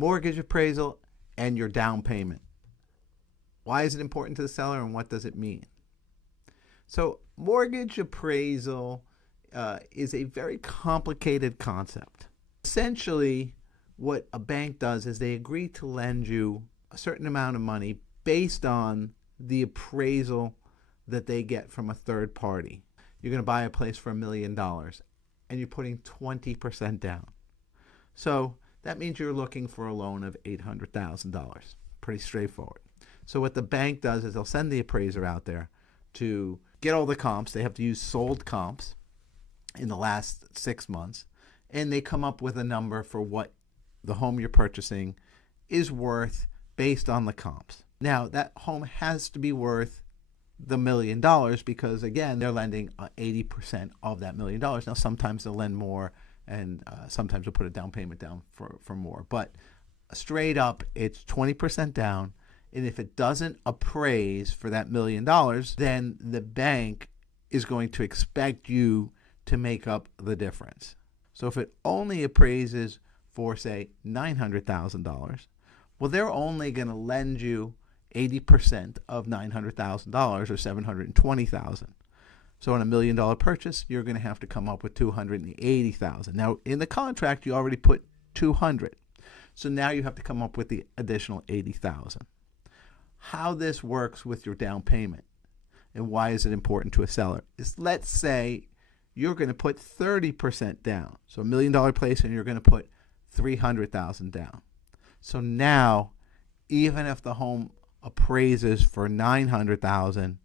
mortgage appraisal, and your down payment. Why is it important to the seller, and what does it mean? So mortgage appraisal is a very complicated concept. Essentially, what a bank does is they agree to lend you a certain amount of money based on the appraisal that they get from a third party. You're going to buy a place for $1 million, and you're putting 20% down. So that means you're looking for a loan of $800,000. Pretty straightforward. So what the bank does is they'll send the appraiser out there to get all the comps. They have to use sold comps in the last 6 months, and they come up with a number for what the home you're purchasing is worth based on the comps. Now, that home has to be worth the $1 million because, again, they're lending 80% of that $1 million. Now, sometimes they'll lend more, and sometimes they'll put a down payment down for more. But straight up, it's 20% down. And if it doesn't appraise for that $1 million, then the bank is going to expect you to make up the difference. So if it only appraises for, say, $900,000, well, they're only going to lend you 80% of $900,000 or $720,000. So on a $1 million purchase, you're going to have to come up with $280,000. Now, in the contract, you already put $200,000. So now you have to come up with the additional $80,000. How this works with your down payment and why is it important to a seller is, let's say you're going to put 30% down. So $1 million place, and you're going to put $300,000 down. So now, even if the home appraises for $900,000,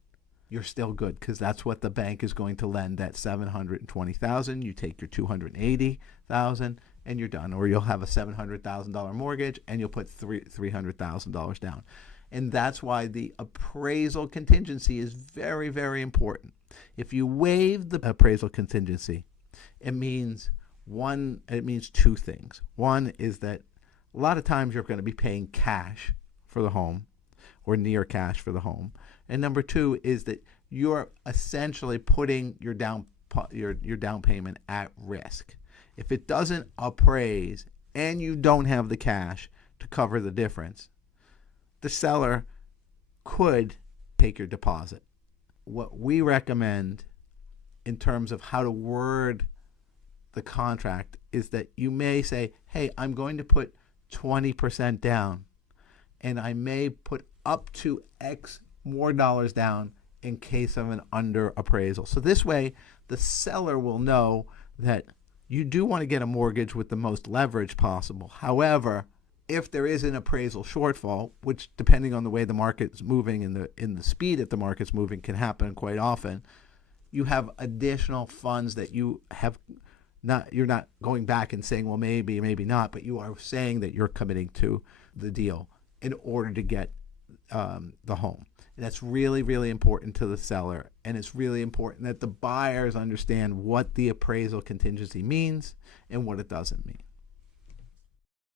you're still good because that's what the bank is going to lend at $720,000. You take your $280,000 and you're done. Or you'll have a $700,000 mortgage and you'll put $300,000 down. And that's why the appraisal contingency is very, very important. If you waive the appraisal contingency, it means two things. One is that a lot of times you're going to be paying cash for the home or near cash for the home. And number two is that you're essentially putting your down payment at risk. If it doesn't appraise and you don't have the cash to cover the difference, the seller could take your deposit. What we recommend in terms of how to word the contract is that you may say, hey, I'm going to put 20% down, and I may put up to X more dollars down in case of an under appraisal. So this way, the seller will know that you do want to get a mortgage with the most leverage possible. However, if there is an appraisal shortfall, which depending on the way the market's moving and in the speed that the market's moving can happen quite often, you have additional funds that you're not going back and saying, well, maybe not, but you are saying that you're committing to the deal in order to get the home. And that's really, really important to the seller, and it's really important that the buyers understand what the appraisal contingency means and what it doesn't mean.